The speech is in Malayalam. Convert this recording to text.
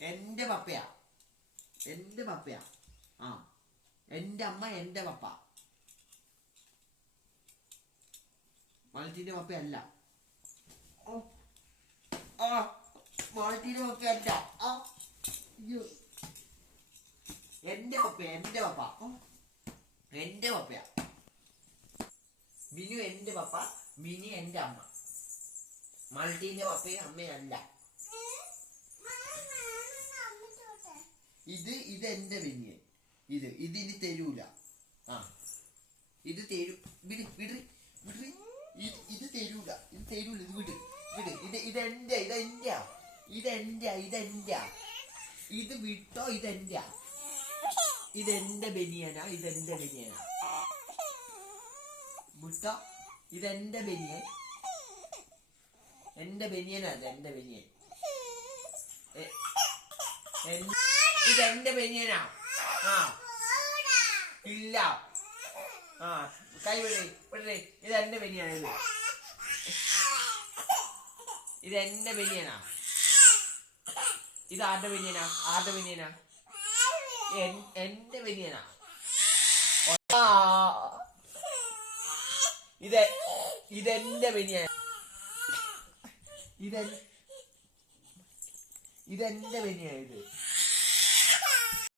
എന്റെ പപ്പയാ. എന്റെ പപ്പയാ. ആ എന്റെ അമ്മ എന്റെ പപ്പ. മാലറ്റീന്റെ പപ്പയല്ല. മാലറ്റീന്റെ പപ്പയല്ല. എന്റെ പപ്പ എന്റെ പപ്പ എന്റെ പപ്പയാ. മിനു എന്റെ പപ്പ, മിനി എന്റെ അമ്മ. മാലറ്റീന്റെ പപ്പയും അമ്മയല്ല. ഇത് എന്റെ ബനിയൻ. ഇതിന് തരൂല. ഇത് തരൂ. ഇത് തരൂല. ഇത് വിട്. ഇതെന്റെ. ഇത് വിട്ടോ. ഇതെന്റെ ബനിയനാ. വിട്ടോ. ഇതെന്റെ ബനിയൻ. എന്റെ ബനിയനല്ല. എന്റെ ബനിയൻ. ഇതെന്റെ ബനിയനാ. ഇല്ല. കൈ വിടേ. ഇതെന്റെ ബനിയനാ. ഇതെന്റെ ബനിയനാ. ഇത് ആരുടെ ബനിയനാ? എന്റെ ബനിയനാ. ഇതെന്റെ ബനിയൻ. ഇതെന്റെ ബനിയനാ.